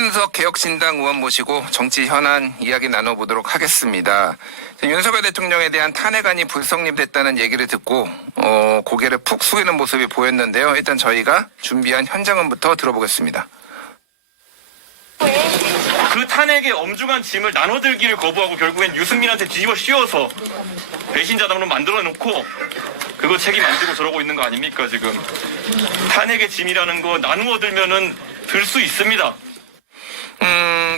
이준석 개혁신당 의원 모시고 정치 현안 이야기 나눠보도록 하겠습니다. 윤석열 대통령에 대한 탄핵안이 불성립됐다는 얘기를 듣고 고개를 푹 숙이는 모습이 보였는데요. 일단 저희가 준비한 현장음부터 들어보겠습니다. 그 탄핵의 엄중한 짐을 나눠들기를 거부하고 결국엔 유승민한테 뒤집어 씌워서 배신자당으로 만들어놓고 그거 책임 안 지고 저러고 있는 거 아닙니까 지금. 탄핵의 짐이라는 거 나누어 들면은 들 수 있습니다.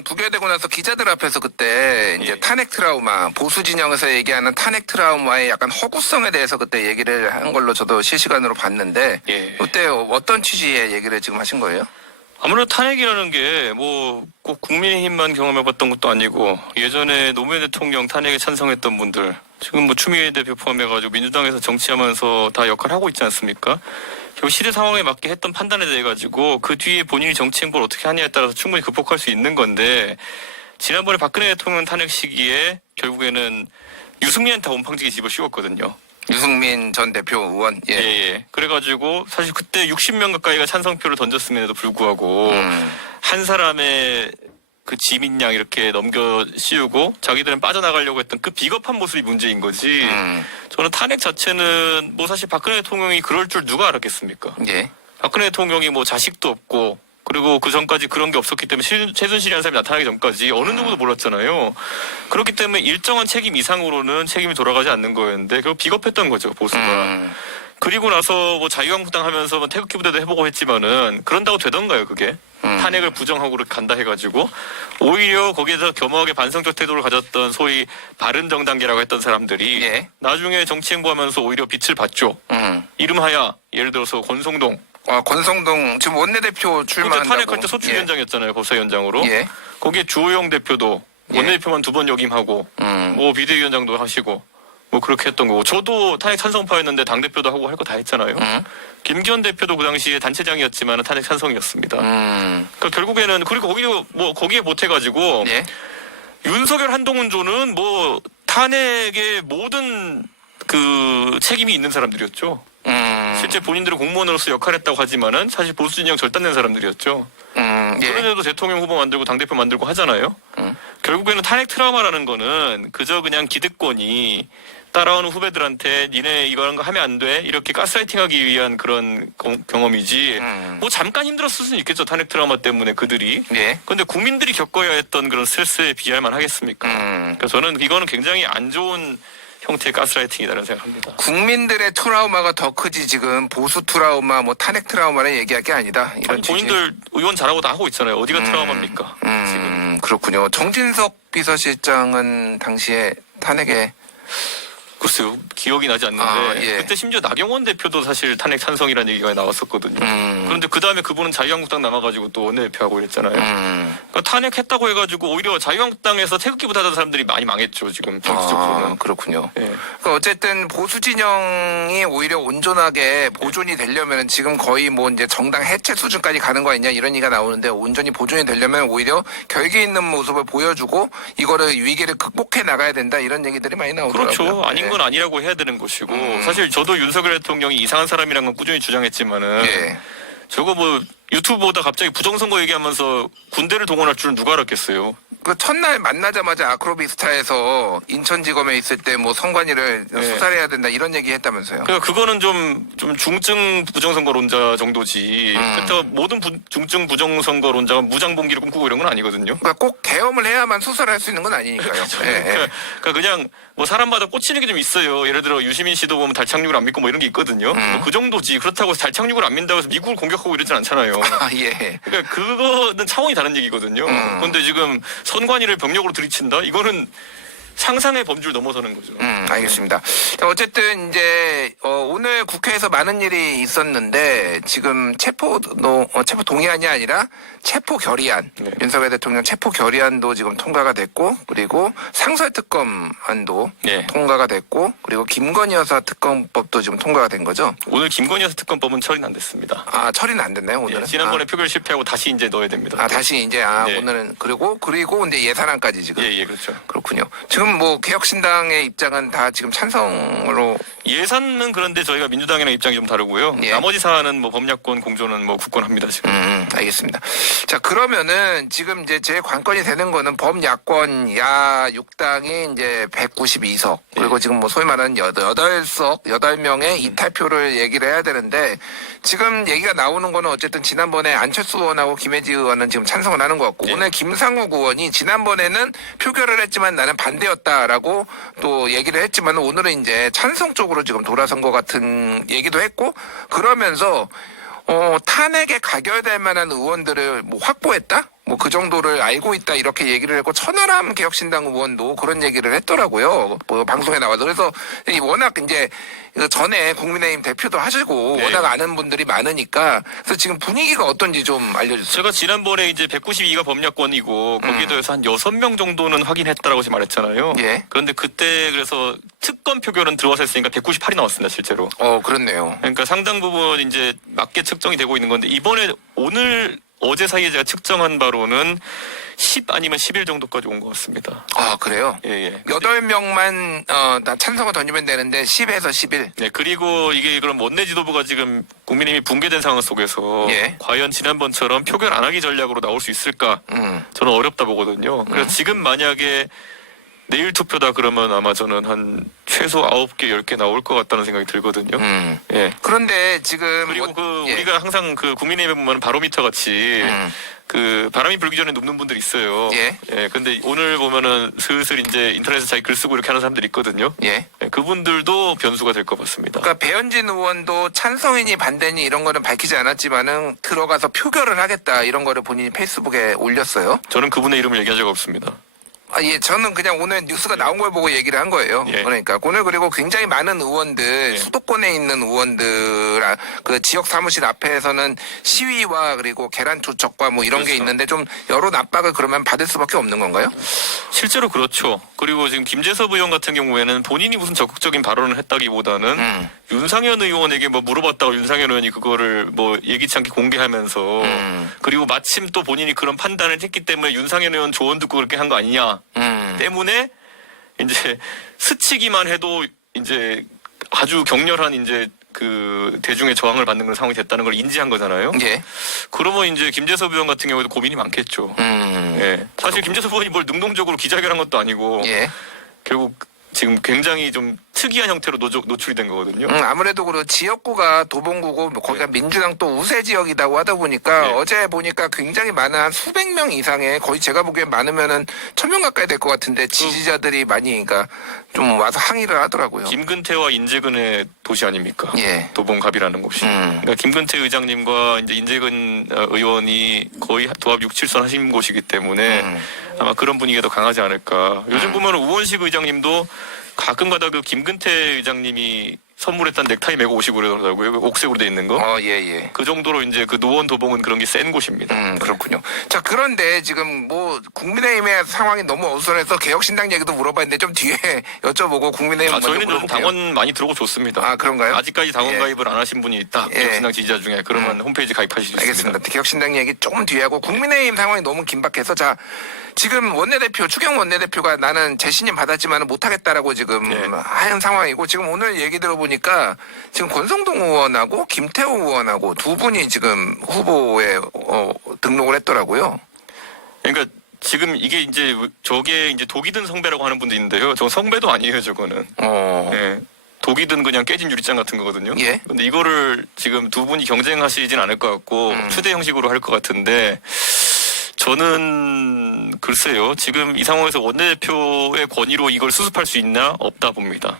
부결되고 나서 기자들 앞에서 그때 이제 예. 탄핵 트라우마, 보수 진영에서 얘기하는 탄핵 트라우마의 약간 허구성에 대해서 그때 얘기를 한 걸로 저도 실시간으로 봤는데 예. 그때 어떤 취지의 얘기를 지금 하신 거예요? 아무래도 탄핵이라는 게 뭐 꼭 국민의힘만 경험해봤던 것도 아니고 예전에 노무현 대통령 탄핵에 찬성했던 분들 지금 뭐 추미애 대표 포함해가지고 민주당에서 정치하면서 다 역할을 하고 있지 않습니까? 결국 시대 상황에 맞게 했던 판단에 대해 가지고 그 뒤에 본인이 정치 행보를 어떻게 하냐에 따라서 충분히 극복할 수 있는 건데 지난번에 박근혜 대통령 탄핵 시기에 결국에는 유승민한테 원팡지게 집어씌웠거든요. 유승민 전 대표 의원. 예. 예. 그래가지고 사실 그때 60명 가까이가 찬성표를 던졌음에도 불구하고 한 사람의 그 지민양 이렇게 넘겨 씌우고 자기들은 빠져나가려고 했던 그 비겁한 모습이 문제인 거지. 저는 탄핵 자체는 뭐 사실 박근혜 대통령이 그럴 줄 누가 알았겠습니까? 예. 박근혜 대통령이 뭐 자식도 없고 그리고 그 전까지 그런 게 없었기 때문에 최순실이라는 사람이 나타나기 전까지 어느 누구도 몰랐잖아요. 그렇기 때문에 일정한 책임 이상으로는 책임이 돌아가지 않는 거였는데 결국 비겁했던 거죠, 보수가. 그리고 나서 뭐 자유한국당 하면서 뭐 태극기 부대도 해보고 했지만은 그런다고 되던가요, 그게? 탄핵을 부정하고 간다 해가지고 오히려 거기에서 겸허하게 반성적 태도를 가졌던 소위 바른정당계라고 했던 사람들이 예. 나중에 정치 행보하면서 오히려 빛을 봤죠. 이름하여 예를 들어서 권성동. 권성동 지금 원내대표 그때 출마한다고. 탄핵할 때 소추위원장이었잖아요, 법사위원장으로. 예. 거기에 주호영 대표도 예. 원내대표만 2번 역임하고 뭐 비대위원장도 하시고 뭐 그렇게 했던 거고 저도 탄핵 찬성파였는데 당대표도 하고 할 거 다 했잖아요. 김기현 대표도 그 당시에 단체장이었지만 탄핵 찬성이었습니다. 그러니까 결국에는 그리고 거기에 못해가지고 예. 윤석열 한동훈조는 뭐 탄핵의 모든 그 책임이 있는 사람들이었죠. 실제 본인들은 공무원으로서 역할을 했다고 하지만은 사실 보수 진영 절단된 사람들이었죠. 예. 그런데도 대통령 후보 만들고 당대표 만들고 하잖아요. 결국에는 탄핵 트라우마라는 거는 그저 그냥 기득권이 따라오는 후배들한테 니네 이런 거 하면 안 돼 이렇게 가스라이팅하기 위한 그런 경험이지 뭐 잠깐 힘들었을 수는 있겠죠. 탄핵 트라우마 때문에 그들이. 예. 그런데 국민들이 겪어야 했던 그런 스트레스에 비할 만 하겠습니까? 그래서 저는 이거는 굉장히 안 좋은 형태의 가스라이팅이라는 생각합니다. 국민들의 트라우마가 더 크지 지금 보수 트라우마 뭐 탄핵 트라우마를 얘기할 게 아니다. 이런 아니, 본인들 의원 잘하고 다 하고 있잖아요. 어디가 트라우마입니까? 지금. 그렇군요. 정진석 비서실장은 당시에 탄핵에 글쎄요. 기억이 나지 않는데 예. 그때 심지어 나경원 대표도 사실 탄핵 찬성이라는 얘기가 나왔었거든요. 그런데 그 다음에 그분은 자유한국당 남아가지고 또 원내대표하고 이랬잖아요. 그러니까 탄핵했다고 해가지고 오히려 자유한국당에서 태극기부터 하던 사람들이 많이 망했죠. 지금 정치적으로는. 그렇군요. 예. 그러니까 어쨌든 보수 진영이 오히려 온전하게 보존이 되려면 지금 거의 뭐 이제 정당 해체 수준까지 가는 거 아니냐 이런 얘기가 나오는데 온전히 보존이 되려면 오히려 결기 있는 모습을 보여주고 이거를 위기를 극복해 나가야 된다 이런 얘기들이 많이 나오더라고요. 그렇죠. 아닌 건 아니라고 해야 되는 것이고 사실 저도 윤석열 대통령이 이상한 사람이란 건 꾸준히 주장했지만은 예. 저거 뭐 유튜브 보다 갑자기 부정선거 얘기하면서 군대를 동원할 줄은 누가 알았겠어요. 그 첫날 만나자마자 아크로비스타에서 인천지검에 있을 때 뭐 선관위를 네. 수사를 해야 된다 이런 얘기 했다면서요. 그러니까 그거는 좀 중증 부정선거론자 정도지. 그렇다고 모든 중증 부정선거론자가 무장봉기를 꿈꾸고 이런 건 아니거든요. 그러니까 꼭 계엄을 해야만 수사를 할 수 있는 건 아니니까요. 예, 예. 그러니까 그냥 뭐 사람마다 꽂히는 게 좀 있어요. 예를 들어 유시민 씨도 보면 달 착륙을 안 믿고 뭐 이런 게 있거든요. 뭐그 정도지. 그렇다고 달 착륙을 안 믿는다고 해서 미국을 공격하고 이러진 않잖아요. 예. 그러니까 그거는 차원이 다른 얘기거든요. 그런데 지금 선관위를 병력으로 들이친다? 이거는 상상의 범주를 넘어서는 거죠. 알겠습니다. 어쨌든 이제 오늘 국회에서 많은 일이 있었는데 지금 체포 동의안이 아니라 체포 결의안, 네. 윤석열 대통령 체포 결의안도 지금 통과가 됐고 그리고 상설특검안도 네. 통과가 됐고 그리고 김건희 여사 특검법도 지금 통과가 된 거죠. 오늘 김건희 여사 특검법은 처리는 안 됐습니다. 처리는 안 됐나요 오늘은? 예, 지난번에 표결 실패하고 다시 이제 넣어야 됩니다. 다시 이제 네. 오늘은 그리고 이제 예산안까지 지금. 예, 그렇죠. 그렇군요. 지금 지금 뭐 개혁신당의 입장은 다 지금 찬성으로. 예산은 그런데 저희가 민주당이랑 입장이 좀 다르고요. 예. 나머지 사안은 뭐 법약권 공조는 뭐 굳건합니다 지금. 알겠습니다. 자, 그러면은 지금 이제 제 관건이 되는 거는 범야권 야 6당이 이제 192석, 그리고 지금 뭐 소위 말하는 8명의 이탈표를 얘기를 해야 되는데, 지금 얘기가 나오는 거는 어쨌든 지난번에 안철수 의원하고 김혜지 의원은 지금 찬성을 하는 것 같고, 예. 오늘 김상욱 의원이 지난번에는 표결을 했지만 나는 반대였다라고 또 얘기를 했지만, 오늘은 이제 찬성 쪽으로 지금 돌아선 것 같은 얘기도 했고, 그러면서 탄핵에 가결될 만한 의원들을 뭐 확보했다? 뭐 그 정도를 알고 있다, 이렇게 얘기를 했고, 천하람 개혁신당 의원도 그런 얘기를 했더라고요. 뭐 방송에 나와서. 그래서 이 워낙 이제 그 전에 국민의힘 대표도 하시고 네. 워낙 아는 분들이 많으니까, 그래서 지금 분위기가 어떤지 좀 알려주세요. 제가 지난번에 이제 192가 법약권이고 거기에 더해서 한 6명 정도는 확인했다라고 지금 말했잖아요. 예. 그런데 그때 그래서 특검 표결은 들어와서 했으니까 198이 나왔습니다 실제로. 그렇네요. 그러니까 상당 부분 이제 맞게 측정이 되고 있는 건데, 이번에 어제 사이에 제가 측정한 바로는 10 아니면 11 정도까지 온 것 같습니다. 아, 그래요? 예. 8명만 다 찬성을 던지면 되는데 10에서 11. 네, 그리고 이게 그럼 원내 지도부가 지금 국민의힘이 붕괴된 상황 속에서 예. 과연 지난번처럼 표결 안 하기 전략으로 나올 수 있을까? 저는 어렵다 보거든요. 그래서 지금 만약에 내일 투표다 그러면 아마 저는 한 최소 9개, 10개 나올 것 같다는 생각이 들거든요. 예. 그런데 지금 그리고 예. 우리가 항상 그 국민의힘에 보면 바로미터 같이 그 바람이 불기 전에 눕는 분들이 있어요. 예. 근데 오늘 보면은 슬슬 이제 인터넷에 자기 글 쓰고 이렇게 하는 사람들이 있거든요. 예. 그분들도 변수가 될 것 같습니다. 그러니까 배현진 의원도 찬성이니 반대니 이런 거는 밝히지 않았지만은 들어가서 표결을 하겠다, 이런 거를 본인이 페이스북에 올렸어요. 저는 그분의 이름을 얘기한 적 없습니다. 예, 저는 그냥 오늘 뉴스가 나온 걸 보고 얘기를 한 거예요. 예. 그러니까 오늘 그리고 굉장히 많은 의원들, 예. 수도권에 있는 의원들, 그 지역 사무실 앞에서는 시위와 그리고 계란 투척과 뭐 이런 게 그렇죠. 있는데, 좀 여론 압박을 그러면 받을 수밖에 없는 건가요? 실제로 그렇죠. 그리고 지금 김재섭 의원 같은 경우에는 본인이 무슨 적극적인 발언을 했다기보다는 윤상현 의원에게 뭐 물어봤다고 윤상현 의원이 그거를 뭐 예기치 않게 공개하면서 그리고 마침 또 본인이 그런 판단을 했기 때문에 윤상현 의원 조언 듣고 그렇게 한 거 아니냐 때문에 이제 스치기만 해도 이제 아주 격렬한 이제 그 대중의 저항을 받는 그런 상황이 됐다는 걸 인지한 거잖아요. 예. 그러면 이제 김재섭 의원 같은 경우에도 고민이 많겠죠. 예. 사실 김재섭 의원이 뭘 능동적으로 기자회견한 것도 아니고 예. 결국 지금 굉장히 좀 특이한 형태로 노출이 된 거거든요. 아무래도 그 지역구가 도봉구고 뭐 거기가 민주당 또 우세 지역이라고 하다 보니까 예. 어제 보니까 굉장히 많은, 한 수백 명 이상의, 거의 제가 보기엔 많으면은 1000명 가까이 될 것 같은데 지지자들이 많이, 그러니까 좀 와서 항의를 하더라고요. 김근태와 인재근의 도시 아닙니까? 예. 도봉갑이라는 곳이. 그러니까 김근태 의장님과 이제 인재근 의원이 거의 도합 6, 7선 하신 곳이기 때문에 아마 그런 분위기가 더 강하지 않을까. 요즘 보면 우원식 의장님도 가끔가다 그 김근태 의장님이 선물했던 넥타이 메고 오시고 그러더라고요. 옥색으로 돼 있는 거. 예. 그 정도로 이제 그 노원 도봉은 그런 게 센 곳입니다. 그렇군요. 자, 그런데 지금 뭐 국민의힘의 상황이 너무 어수선해서 개혁신당 얘기도 물어봤는데 좀 뒤에 여쭤보고 국민의힘 먼저 저희는 좀 물어볼게요. 당원 많이 들어오고 좋습니다. 아, 그런가요? 아직까지 당원 예. 가입을 안 하신 분이 있다. 예. 개혁신당 지지자 중에 그러면 홈페이지 가입하실 수 있습니다. 알겠습니다. 개혁신당 얘기 조금 뒤에 하고, 국민의힘 상황이 너무 긴박해서, 자, 지금 원내대표, 추경 원내대표가 나는 재신임 받았지만 못하겠다라고 지금 예. 하는 상황이고, 지금 오늘 얘기 들어보니까 지금 권성동 의원하고 김태호 의원하고 두 분이 지금 후보에 등록을 했더라고요. 그러니까 지금 이게 이제 저게 이제 독이 든 성배라고 하는 분도 있는데요. 저 성배도 아니에요, 저거는. 예. 독이 든 그냥 깨진 유리잔 같은 거거든요. 예. 근데 이거를 지금 두 분이 경쟁하시진 않을 것 같고 추대 형식으로 할 것 같은데, 저는 글쎄요. 지금 이 상황에서 원내대표의 권위로 이걸 수습할 수 있나? 없다 봅니다.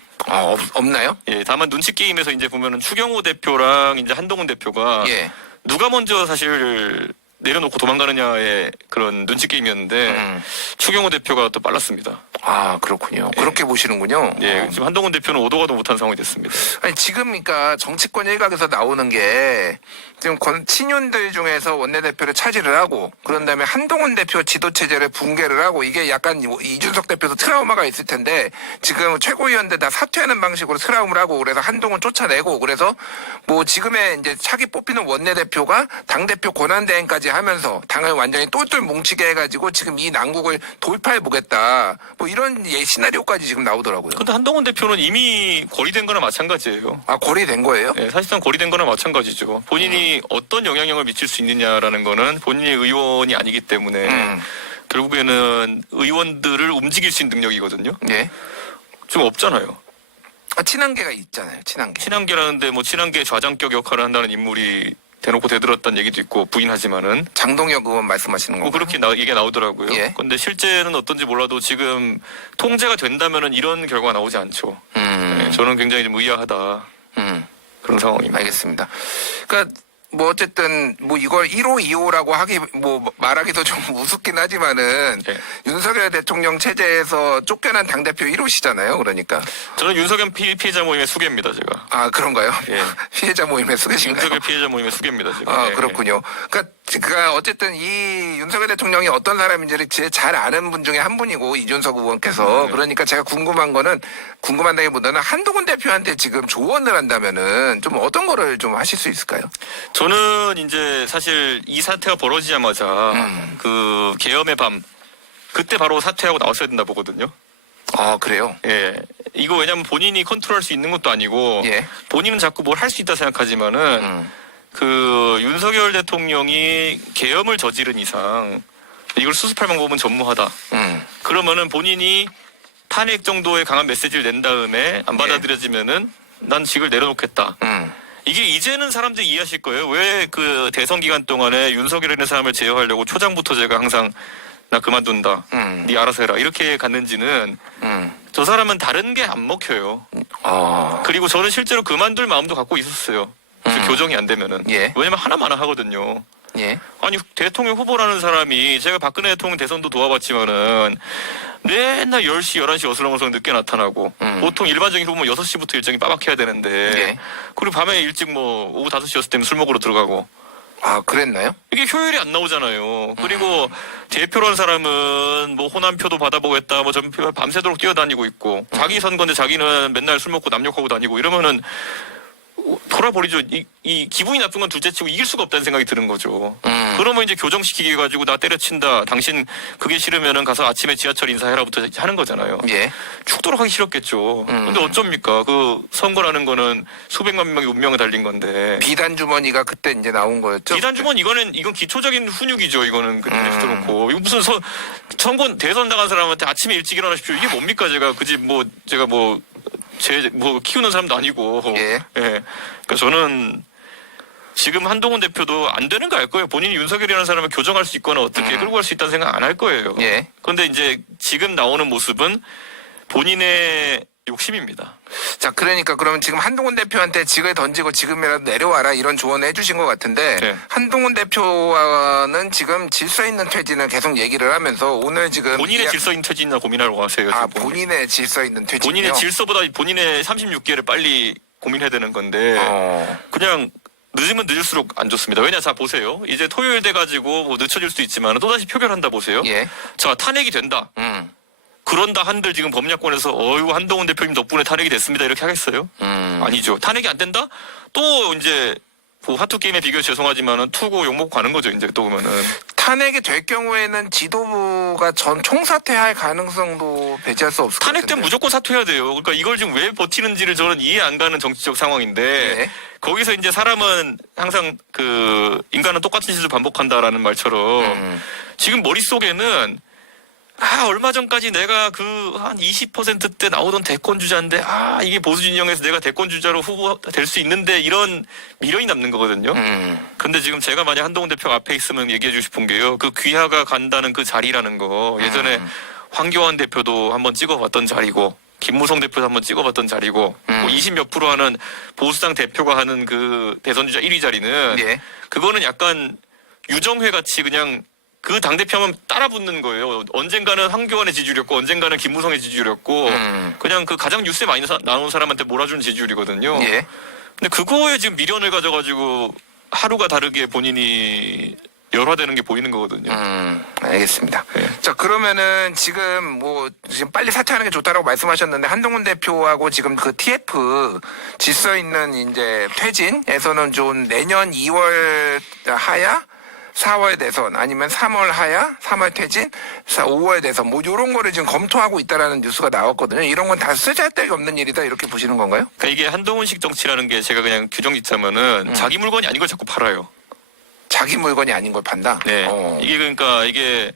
없나요? 예, 다만 눈치 게임에서 이제 보면은 추경호 대표랑 이제 한동훈 대표가 예. 누가 먼저 사실 내려놓고 도망가느냐의 그런 눈치 게임이었는데 추경호 대표가 또 빨랐습니다. 아, 그렇군요. 그렇게 보시는군요. 예, 지금 한동훈 대표는 오도 가도 못한 상황이 됐습니다. 아니, 지금 그러니까 정치권 일각에서 나오는 게 지금 친윤들 중에서 원내대표를 차지를 하고, 그런 다음에 한동훈 대표 지도체제를 붕괴를 하고, 이게 약간 이준석 대표도 트라우마가 있을 텐데 지금 최고위원들 다 사퇴하는 방식으로 트라우마를 하고, 그래서 한동훈 쫓아내고, 그래서 뭐 지금의 이제 차기 뽑히는 원내대표가 당대표 권한대행까지 하면서 당을 완전히 똘똘 뭉치게 해가지고 지금 이 난국을 돌파해 보겠다, 뭐 이런 시나리오까지 지금 나오더라고요. 근데 한동훈 대표는 이미 거리된 거나 마찬가지예요. 아, 거래된 거예요? 네, 사실상 거리된 거나 마찬가지죠. 본인이 어떤 영향력을 미칠 수 있느냐라는 거는 본인이 의원이 아니기 때문에 결국에는 의원들을 움직일 수 있는 능력이거든요. 예. 좀 없잖아요. 아, 친한계가 있잖아요. 친한계. 친한계라는데 뭐 친한계 좌장격 역할을 한다는 인물이 대놓고 대들었다는 얘기도 있고 부인하지만은 장동혁 의원 말씀하시는 거. 뭐 그렇게 얘기가 나오더라고요. 예. 근데 실제는 어떤지 몰라도 지금 통제가 된다면은 이런 결과가 나오지 않죠. 네, 저는 굉장히 좀 의아하다. 그런 상황입니다. 알겠습니다. 그러니까 뭐 어쨌든 뭐 이걸 1호 2호라고 하기 뭐 말하기도 좀 우습긴 하지만은 네. 윤석열 대통령 체제에서 쫓겨난 당대표 1호시잖아요. 그러니까. 저는 윤석열 피해자 모임의 수괴입니다, 제가. 아, 그런가요? 예. 피해자 모임의 수계신가요? 윤석열 피해자 모임의 수괴입니다, 제가. 아, 예, 그렇군요. 그러니까 어쨌든 이 윤석열 대통령이 어떤 사람인지를 제일 잘 아는 분 중에 한 분이고 이준석 의원께서 그러니까 제가 궁금한다기보다는 한동훈 대표한테 지금 조언을 한다면은 좀 어떤 거를 좀 하실 수 있을까요? 저는 이제 사실 이 사태가 벌어지자마자 그 계엄의 밤 그때 바로 사퇴하고 나왔어야 된다 보거든요. 아, 그래요? 예. 이거 왜냐면 본인이 컨트롤할 수 있는 것도 아니고 예. 본인은 자꾸 뭘 할 수 있다 생각하지만은 그 윤석열 대통령이 계엄을 저지른 이상 이걸 수습할 방법은 전무하다. 그러면은 본인이 탄핵 정도의 강한 메시지를 낸 다음에 안 받아들여지면은 난 직을 내려놓겠다. 이게 이제는 사람들이 이해하실 거예요. 왜 그 대선 기간 동안에 윤석열이라는 사람을 제어하려고 초장부터 제가 항상 나 그만둔다. 네 알아서 해라. 이렇게 갔는지는 저 사람은 다른 게 안 먹혀요. 아, 그리고 저는 실제로 그만둘 마음도 갖고 있었어요. 교정이 안 되면은. 예. 왜냐면 하나만 하거든요. 예. 아니 대통령 후보라는 사람이 제가 박근혜 대통령 대선도 도와봤지만은 맨날 10시, 11시 어슬렁어슬렁 늦게 나타나고 보통 일반적인 후보면 6시부터 일정이 빠박해야 되는데 예. 그리고 밤에 일찍 뭐 오후 5시였을 때면 술 먹으러 들어가고 아, 그랬나요? 이게 효율이 안 나오잖아요. 그리고 대표라는 사람은 뭐 호남표도 받아보겠다, 뭐 전표 밤새도록 뛰어다니고 있고 자기 선거인데 자기는 맨날 술 먹고 남욕하고 다니고 이러면은 돌아버리죠. 이 기분이 나쁜 건 둘째치고 이길 수가 없다는 생각이 드는 거죠. 그러면 이제 교정시키기 가지고 나 때려친다. 당신 그게 싫으면은 가서 아침에 지하철 인사해라부터 하는 거잖아요. 예. 죽도록 하기 싫었겠죠. 근데 어쩝니까? 그 선거라는 거는 수백만 명의 운명을 달린 건데. 비단 주머니가 그때 이제 나온 거였죠. 비단 주머니 이건 기초적인 훈육이죠. 이거는 그냥 그렇고 이거 무슨 선거 대선 나간 사람한테 아침에 일찍 일어나십시오. 이게 뭡니까? 제가 키우는 사람도 아니고. 예. 그러니까 저는 지금 한동훈 대표도 안 되는 거 알 거예요. 본인이 윤석열이라는 사람을 교정할 수 있거나 어떻게 끌고 갈 수 있다는 생각 안 할 거예요. 예. 그런데 이제 지금 나오는 모습은 본인의 욕심입니다. 자, 그러니까 그러면 지금 한동훈 대표한테 직을 던지고 지금이라도 내려와라 이런 조언을 해주신 것 같은데 네. 한동훈 대표와는 지금 질서 있는 퇴진을 계속 얘기를 하면서 오늘 지금 본인의 질서 있는 퇴진이나 고민하라고 하세요. 아, 지금. 본인의 질서 있는 퇴진이요? 본인의 질서보다 본인의 36개를 빨리 고민해야 되는 건데 그냥 늦으면 늦을수록 안 좋습니다. 왜냐, 자 보세요. 이제 토요일 돼가지고 뭐 늦춰질 수도 있지만 또다시 표결한다 보세요. 예. 자, 탄핵이 된다. 그런다 한들 지금 법야권에서 어이구 한동훈 대표님 덕분에 탄핵이 됐습니다 이렇게 하겠어요? 아니죠. 탄핵이 안 된다? 또 이제 뭐 화투 게임에 비교 죄송하지만은 투고 욕먹고 가는 거죠. 이제 또 그러면은 탄핵이 될 경우에는 지도부가 전 총사퇴할 가능성도 배제할 수 없을 것 탄핵 같은데. 되면 무조건 사퇴해야 돼요. 그러니까 이걸 지금 왜 버티는지를 저는 이해 안 가는 정치적 상황인데 네. 거기서 이제 사람은 항상 그 인간은 똑같은 짓을 반복한다라는 말처럼 지금 머릿속에는 얼마 전까지 내가 그 한 20%대 나오던 대권 주자인데 이게 보수 진영에서 내가 대권 주자로 후보 될 수 있는데 이런 미련이 남는 거거든요. 근데 지금 제가 만약 한동훈 대표 앞에 있으면 얘기해 주고 싶은 게요. 그 귀하가 간다는 그 자리라는 거 예전에 황교안 대표도 한번 찍어봤던 자리고 김무성 대표도 한번 찍어봤던 자리고 뭐 20몇 프로 하는 보수당 대표가 하는 그 대선 주자 1위 자리는 예. 그거는 약간 유정회 같이 그냥 그 당대표만 따라붙는 거예요. 언젠가는 황교안의 지지율이었고 언젠가는 김무성의 지지율이었고 그냥 그 가장 뉴스에 많이 나온 사람한테 몰아주는 지지율이거든요. 예. 근데 그거에 지금 미련을 가져가지고 하루가 다르게 본인이 열화되는 게 보이는 거거든요. 알겠습니다. 네. 자, 그러면은 지금 지금 빨리 사퇴하는 게 좋다라고 말씀하셨는데 한동훈 대표하고 지금 그 TF 질서 있는 이제 퇴진에서는 좀 내년 2월 하야 4월 대선 아니면 3월 하야, 3월 퇴진, 5월 대선 뭐 이런 거를 지금 검토하고 있다라는 뉴스가 나왔거든요. 이런 건 다 쓰잘데기 없는 일이다 이렇게 보시는 건가요? 그러니까 이게 한동훈식 정치라는 게 제가 그냥 규정 짓자면은 자기 물건이 아닌 걸 자꾸 팔아요. 자기 물건이 아닌 걸 판다. 네. 이게 그러니까 이게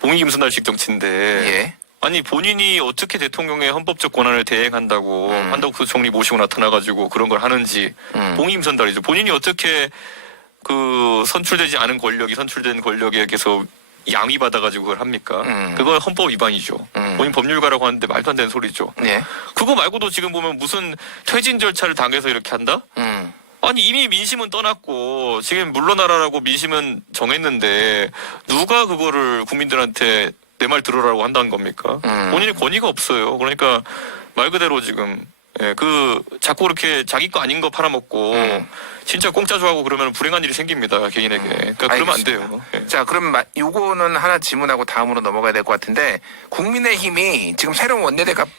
봉이 김선달식 정치인데. 예. 아니 본인이 어떻게 대통령의 헌법적 권한을 대행한다고 한덕수 총리 모시고 나타나가지고 그런 걸 하는지 봉이 김선달이죠. 본인이 어떻게 그 선출되지 않은 권력이 선출된 권력에 계속 양위받아가지고 그걸 합니까? 그건 헌법 위반이죠. 본인 법률가라고 하는데 말도 안 되는 소리죠. 예. 그거 말고도 지금 보면 무슨 퇴진 절차를 당해서 이렇게 한다? 아니 이미 민심은 떠났고 지금 물러나라라고 민심은 정했는데 누가 그거를 국민들한테 내 말 들으라고 한다는 겁니까? 본인이 권위가 없어요. 그러니까 말 그대로 지금 그 자꾸 그렇게 자기 거 아닌 거 팔아먹고 진짜 공짜 좋아하고 그러면 불행한 일이 생깁니다 개인에게. 그러니까 그러면 안 돼요. 예. 자, 그럼 요거는 하나 질문하고 다음으로 넘어가야 될 것 같은데 국민의힘이 지금 새로운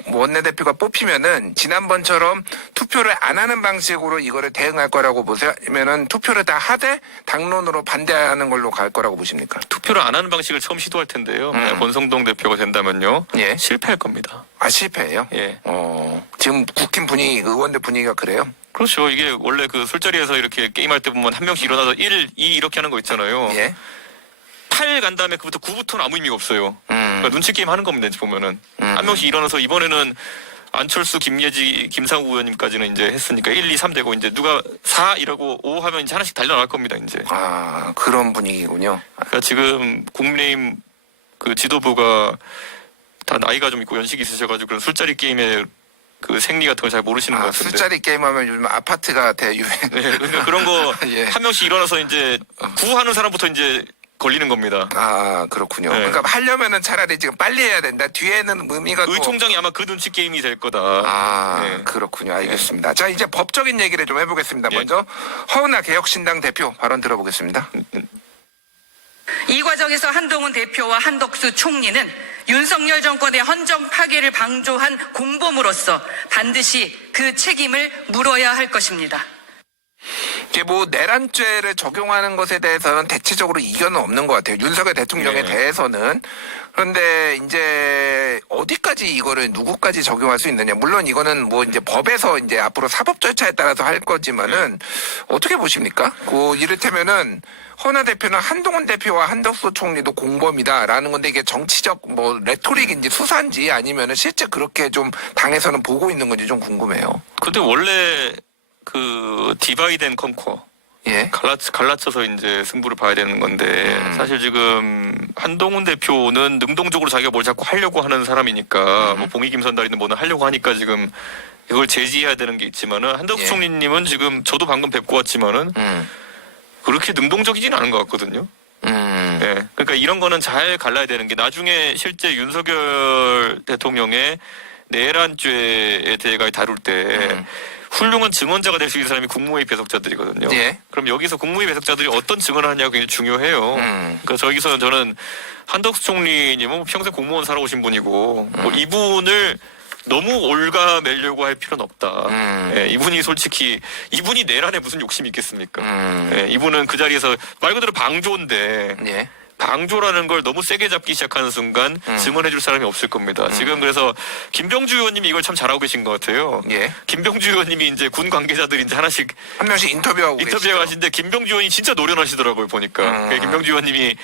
원내대표가 뽑히면은 지난번처럼 투표를 안 하는 방식으로 이거를 대응할 거라고 보세요? 아니면은 투표를 다 하되 당론으로 반대하는 걸로 갈 거라고 보십니까? 투표를 안 하는 방식을 처음 시도할 텐데요. 권성동 대표가 된다면요. 예. 실패할 겁니다. 아, 실패해요? 예. 지금 국힘 분위기, 의원들 분위기가 그래요? 그렇죠. 이게 원래 그 술자리에서 이렇게 게임할 때 보면 한 명씩 일어나서 1, 2 이렇게 하는 거 있잖아요. 예. 8 간 다음에 그부터 9부터는 아무 의미가 없어요. 그러니까 눈치 게임 하는 겁니다. 이제 보면은. 한 명씩 일어나서 이번에는 안철수, 김예지, 김상우 의원님까지는 이제 했으니까 1, 2, 3 되고 이제 누가 4 이러고 5 하면 이제 하나씩 달려나갈 겁니다. 이제. 아, 그런 분위기군요. 그러니까 지금 국민의힘 그 지도부가 다 나이가 좀 있고 연식이 있으셔가지고 그런 술자리 게임에 그 생리 같은 걸 잘 모르시는 것 같은데. 술자리 게임하면 요즘 아파트가 대유행. 네, 그러니까 그런 거 한 예. 명씩 일어나서 이제 구하는 사람부터 이제 걸리는 겁니다. 아, 그렇군요. 네. 그러니까 하려면은 차라리 지금 빨리 해야 된다. 뒤에는 의미가 또. 의 총장이 아마 그 눈치 게임이 될 거다. 아, 네. 그렇군요. 알겠습니다. 자, 이제 법적인 얘기를 좀 해보겠습니다. 예. 먼저 허은하 개혁신당 대표 발언 들어보겠습니다. 이 과정에서 한동훈 대표와 한덕수 총리는 윤석열 정권의 헌정 파괴를 방조한 공범으로서 반드시 그 책임을 물어야 할 것입니다. 이게 뭐 내란죄를 적용하는 것에 대해서는 대체적으로 이견은 없는 것 같아요. 윤석열 대통령에 네. 대해서는. 그런데 이제 어디까지 이거를 누구까지 적용할 수 있느냐. 물론 이거는 뭐 이제 법에서 이제 앞으로 사법 절차에 따라서 할 거지만은 어떻게 보십니까? 그 이를테면은 허은하 대표는 한동훈 대표와 한덕수 총리도 공범이다라는 건데 이게 정치적 뭐 레토릭인지 수사인지 아니면은 실제 그렇게 좀 당에서는 보고 있는 건지 좀 궁금해요. 근데 원래 그 디바이드 앤 컨커 예. 갈라쳐서 이제 승부를 봐야 되는 건데 사실 지금 한동훈 대표는 능동적으로 자기가 뭘 자꾸 하려고 하는 사람이니까 뭐 봉이 김선달이든 뭐는 하려고 하니까 지금 이걸 제지해야 되는 게 있지만은 한덕수 예. 총리님은 지금 저도 방금 뵙고 왔지만은 그렇게 능동적이진 않은 것 같거든요. 네. 그러니까 이런 거는 잘 갈라야 되는 게 나중에 실제 윤석열 대통령의 내란죄에 대해 다룰 때 훌륭한 증언자가 될 수 있는 사람이 국무회의 배석자들이거든요. 예. 그럼 여기서 국무회의 배석자들이 어떤 증언을 하냐가 굉장히 중요해요. 그러니까 저기서는 저는 한덕수 총리님은 평생 공무원 살아오신 분이고 뭐 이분을 너무 올가매려고 할 필요는 없다. 예, 이분이 솔직히 이분이 내란에 무슨 욕심이 있겠습니까? 예, 이분은 그 자리에서 말 그대로 방조인데 예. 방조라는 걸 너무 세게 잡기 시작하는 순간 증언해줄 사람이 없을 겁니다. 지금 그래서 김병주 의원님이 이걸 참 잘하고 계신 것 같아요. 예. 김병주 의원님이 이제 군 관계자들이 이제 하나씩 한 명씩 인터뷰하고 인터뷰에 가시는데 김병주 의원이 진짜 노련하시더라고요 보니까. 김병주 의원님이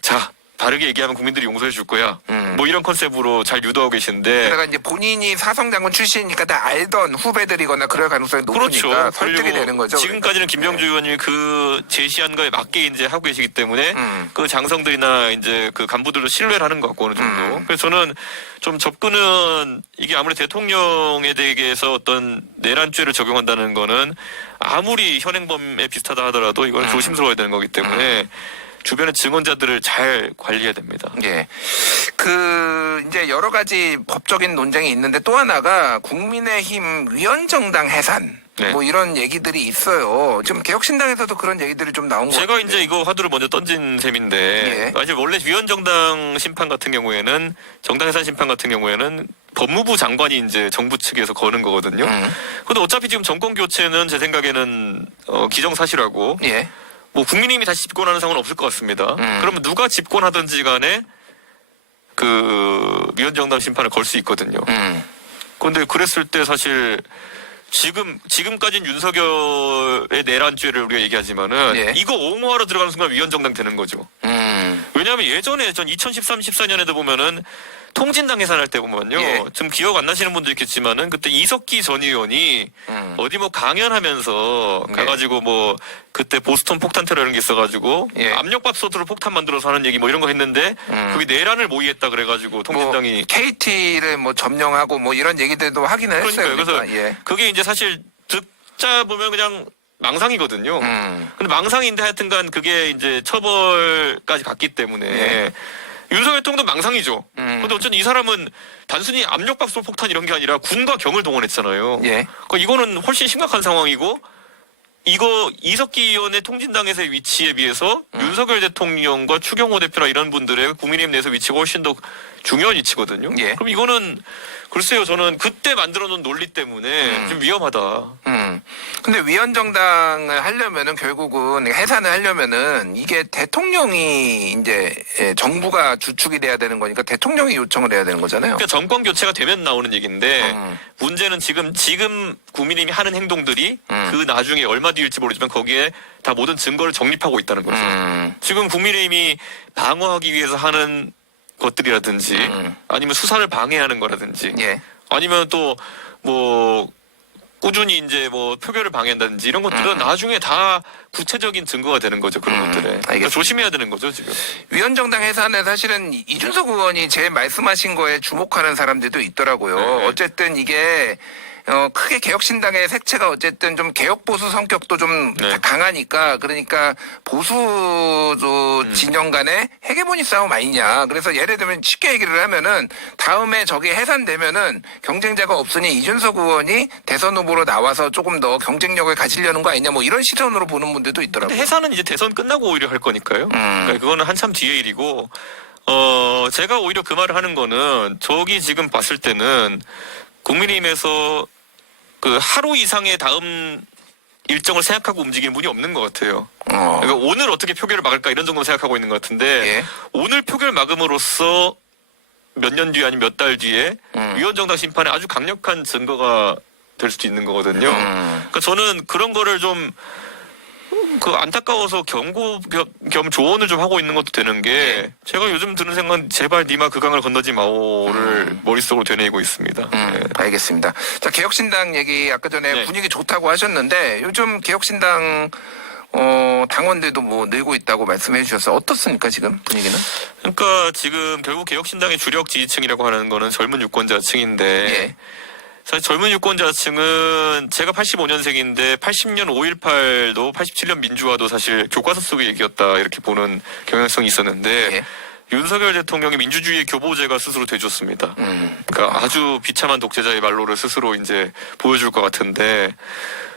자 다르게 얘기하면 국민들이 용서해 줄 거야. 뭐 이런 컨셉으로 잘 유도하고 계시는데. 게다가 이제 본인이 사성장군 출신이니까 다 알던 후배들이거나 그럴 가능성이 높으니까 그렇죠. 설득이 그리고 되는 거죠. 지금까지는 김병주 의원님이 그 제시한 거에 맞게 이제 하고 계시기 때문에 그 장성들이나 이제 그 간부들도 신뢰를 하는 것 같고 어느 정도. 그래서 저는 좀 접근은 이게 아무리 대통령에 대해서 어떤 내란죄를 적용한다는 거는 아무리 현행범에 비슷하다 하더라도 이건 조심스러워야 되는 거기 때문에 주변의 증언자들을 잘 관리해야 됩니다. 예. 이제 여러 가지 법적인 논쟁이 있는데 또 하나가 국민의힘 위원정당 해산. 네. 뭐 이런 얘기들이 있어요. 지금 개혁신당에서도 그런 얘기들이 좀 나온 것 제가 같아요. 이제 이거 화두를 먼저 던진 셈인데 예. 사실 원래 위원정당 심판 같은 경우에는 정당 해산 심판 같은 경우에는 법무부 장관이 이제 정부 측에서 거는 거거든요. 근데 어차피 지금 정권 교체는 제 생각에는 기정사실하고 예. 뭐 국민의힘이 다시 집권하는 상황은 없을 것 같습니다. 그러면 누가 집권하든지 간에 그 위헌정당 심판을 걸 수 있거든요. 그런데 그랬을 때 사실 지금까지는 윤석열의 내란죄를 우리가 얘기하지만은 예. 이거 옹호하러 들어가는 순간 위헌정당 되는 거죠. 왜냐하면 예전에 전 2013, 14년에도 보면은 통진당 해산할 때 보면요. 예. 좀 기억 안 나시는 분도 있겠지만은 그때 이석기 전 의원이 어디 뭐 강연하면서 네. 가가지고 뭐 그때 보스턴 폭탄 테러 이런 게 있어가지고 예. 압력밥솥으로 폭탄 만들어서 하는 얘기 뭐 이런 거 했는데 그게 내란을 모의했다 그래가지고 뭐 통진당이 KT를 뭐 점령하고 뭐 이런 얘기들도 하기는 했어요. 그러니까요. 그래서 예. 그게 이제 사실 듣자 보면 그냥 망상이거든요. 근데 망상인데 하여튼간 그게 이제 처벌까지 갔기 때문에 예. 윤석열 대통령도 망상이죠. 근데 어쨌든 이 사람은 단순히 압력밥솥 폭탄 이런 게 아니라 군과 경을 동원했잖아요. 예. 그러니까 이거는 훨씬 심각한 상황이고 이거 이석기 의원의 통진당에서의 위치에 비해서 윤석열 대통령과 추경호 대표나 이런 분들의 국민의힘 내에서 위치가 훨씬 더 중요한 위치거든요. 예. 그럼 이거는 글쎄요, 저는 그때 만들어놓은 논리 때문에 좀 위험하다. 근데 위헌정당을 하려면은 결국은 해산을 하려면은 이게 대통령이 이제 정부가 주축이 돼야 되는 거니까 대통령이 요청을 해야 되는 거잖아요. 그러니까 정권 교체가 되면 나오는 얘기인데 문제는 지금 국민의힘이 하는 행동들이 그 나중에 얼마 뒤일지 모르지만 거기에 다 모든 증거를 정립하고 있다는 거죠. 지금 국민의힘이 방어하기 위해서 하는 것들이라든지 아니면 수사를 방해하는 거라든지 예. 아니면 또 뭐 꾸준히 이제 뭐 표결을 방해한다든지 이런 것들은 나중에 다 구체적인 증거가 되는 거죠. 그런 것들에. 그러니까 알겠습니다. 조심해야 되는 거죠, 지금. 위헌정당 해산에 사실은 이준석 의원이 제 말씀하신 거에 주목하는 사람들도 있더라고요. 네. 어쨌든 이게 크게 개혁신당의 색채가 어쨌든 좀 개혁보수 성격도 좀 네. 강하니까 그러니까 보수 진영 간의 헤게모니 싸움 아니냐. 그래서 예를 들면 쉽게 얘기를 하면은 다음에 저게 해산되면은 경쟁자가 없으니 이준석 의원이 대선 후보로 나와서 조금 더 경쟁력을 가지려는 거 아니냐. 뭐 이런 시선으로 보는 분들도 근데 있더라고요. 해산은 이제 대선 끝나고 오히려 할 거니까요. 그러니까 그거는 한참 뒤의 일이고, 제가 오히려 그 말을 하는 거는 저기 지금 봤을 때는 국민의힘에서 그 하루 이상의 다음 일정을 생각하고 움직이는 분이 없는 것 같아요. 그러니까 오늘 어떻게 표결을 막을까 이런 정도 생각하고 있는 것 같은데 예. 오늘 표결 막음으로써 몇 년 뒤에 아니면 몇 달 뒤에 위헌정당 심판에 아주 강력한 증거가 될 수도 있는 거거든요. 그러니까 저는 그런 거를 좀 그 안타까워서 경고 겸 조언을 좀 하고 있는 것도 되는 게 제가 요즘 드는 생각은 제발 니마 그 강을 건너지 마오를 머릿속으로 되뇌이고 있습니다. 네. 알겠습니다. 자, 개혁신당 얘기 아까 전에 네. 분위기 좋다고 하셨는데 요즘 개혁신당 당원들도 뭐 늘고 있다고 말씀해 주셨어요. 어떻습니까 지금 분위기는? 그러니까 지금 결국 개혁신당의 주력 지지층이라고 하는 거는 젊은 유권자층인데 예. 사실 젊은 유권자층은 제가 85년생인데 80년 5.18도 87년 민주화도 사실 교과서 속의 얘기였다 이렇게 보는 경향성이 있었는데 예. 윤석열 대통령이 민주주의의 교보제가 스스로 돼줬습니다. 그러니까 아주 비참한 독재자의 말로를 스스로 이제 보여줄 것 같은데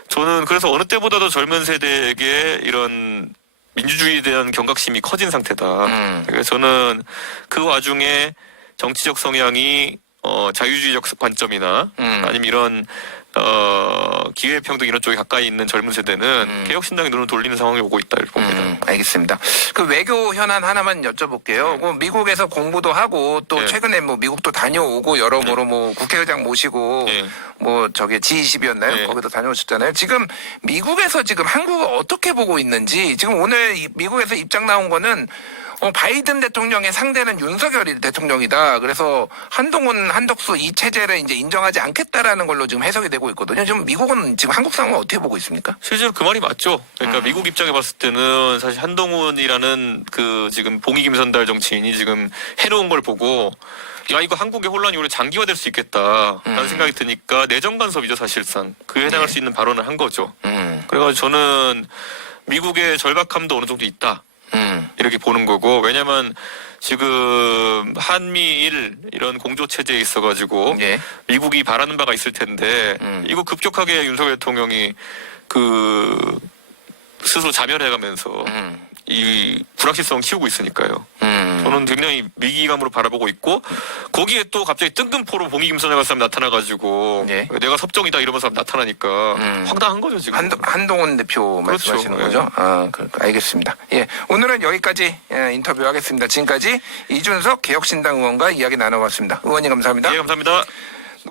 저는 그래서 어느 때보다도 젊은 세대에게 이런 민주주의에 대한 경각심이 커진 상태다. 그래서 저는 그 와중에 정치적 성향이 자유주의적 관점이나 아니면 이런 기회평등 이런 쪽에 가까이 있는 젊은 세대는 개혁신당의 눈을 돌리는 상황이 오고 있다 이렇게 봅니다. 알겠습니다. 그 외교 현안 하나만 여쭤볼게요. 그 미국에서 공부도 하고 또 네. 최근에 뭐 미국도 다녀오고 여러모로 뭐 국회의장 모시고 네. 뭐 저게 G20이었나요? 네. 거기도 다녀오셨잖아요. 지금 미국에서 지금 한국을 어떻게 보고 있는지 지금 오늘 미국에서 입장 나온 거는 바이든 대통령의 상대는 윤석열 대통령이다. 그래서 한동훈, 한덕수 이 체제를 이제 인정하지 않겠다라는 걸로 지금 해석이 되고 있거든요. 지금 미국은 지금 한국 상황을 어떻게 보고 있습니까? 실제로 그 말이 맞죠. 그러니까 미국 입장에 봤을 때는 사실 한동훈이라는 그 지금 봉이 김선달 정치인이 지금 해놓은 걸 보고 야 이거 한국의 혼란이 오히려 장기화될 수 있겠다라는 생각이 드니까 내정 간섭이죠 사실상. 그에 해당할 수 있는 발언을 한 거죠. 그래가지고 저는 미국의 절박함도 어느 정도 있다. 이렇게 보는 거고 왜냐면 지금 한미일 이런 공조 체제에 있어가지고 예. 미국이 바라는 바가 있을 텐데 이거 급격하게 윤석열 대통령이 그 스스로 자멸해가면서 이 불확실성 키우고 있으니까요. 저는 굉장히 위기감으로 바라보고 있고 거기에 또 갑자기 뜬금포로 봉이 김선영 사람 나타나가지고 네. 내가 섭정이다 이러면서 나타나니까 황당한 거죠 지금. 한동훈 대표 그렇죠. 말씀하시는 예. 거죠? 알겠습니다. 예, 오늘은 여기까지 인터뷰하겠습니다. 지금까지 이준석 개혁신당 의원과 이야기 나눠봤습니다. 의원님 감사합니다. 예, 감사합니다.